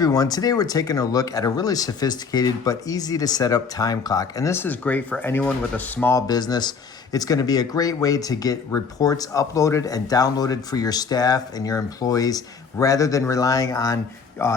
Everyone, today we're taking a look at a really sophisticated but easy to set up time clock. And this is great for anyone with a small business. It's going to be a great way to get reports uploaded and downloaded for your staff and your employees rather than relying on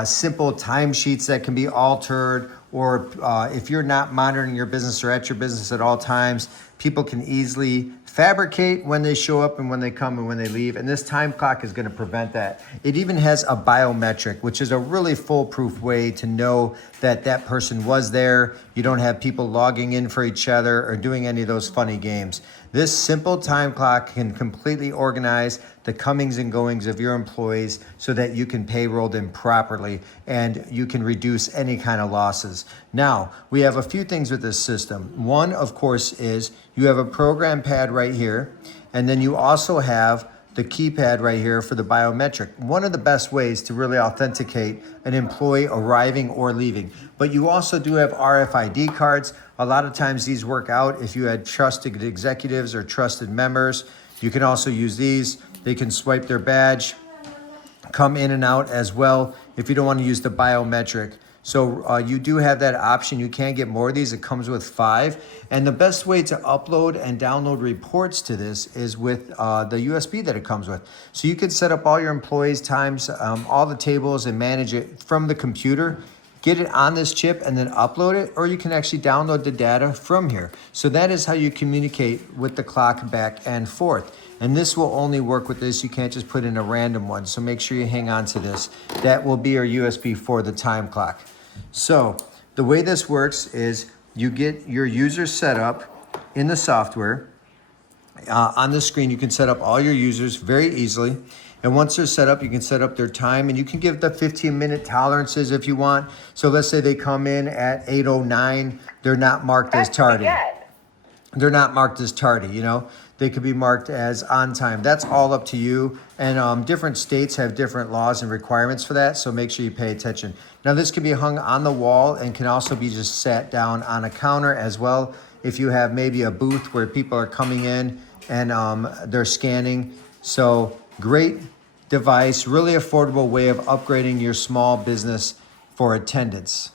simple timesheets that can be altered, or if you're not monitoring your business or at your business at all times, people can easily fabricate when they show up and when they come and when they leave. And this time clock is going to prevent that. It even has a biometric, which is a really foolproof way to know that that person was there. You don't have people logging in for each other or doing any of those funny games. This simple time clock can completely organize the comings and goings of your employees so that you can payroll them properly and you can reduce any kind of losses. Now, we have a few things with this system. One, of course, is you have a program pad right here, and then you also have the keypad right here for the biometric. One of the best ways to really authenticate an employee arriving or leaving. But you also do have RFID cards. A lot of times these work out if you had trusted executives or trusted members. You can also use these. They can swipe their badge, come in and out as well if you don't want to use the biometric. So you do have that option. You can get more of these. It comes with 5. And the best way to upload and download reports to this is with the USB that it comes with. So you can set up all your employees' times, all the tables, and manage it from the computer. Get it on this chip and then upload it, or you can actually download the data from here. So that is how you communicate with the clock back and forth. And this will only work with this. You can't just put in a random one. So make sure you hang on to this. That will be your USB for the time clock. So the way this works is you get your users set up in the software. On the screen, you can set up all your users very easily. And once they're set up, you can set up their time, and you can give the 15-minute tolerances if you want. So let's say they come in at 8:09. They're not marked as tardy. They're not marked as tardy, you know. They could be marked as on time. That's all up to you. And different states have different laws and requirements for that, so make sure you pay attention. Now, this can be hung on the wall and can also be just sat down on a counter as well. If you have maybe a booth where people are coming in and they're scanning. So great device, really affordable way of upgrading your small business for attendance.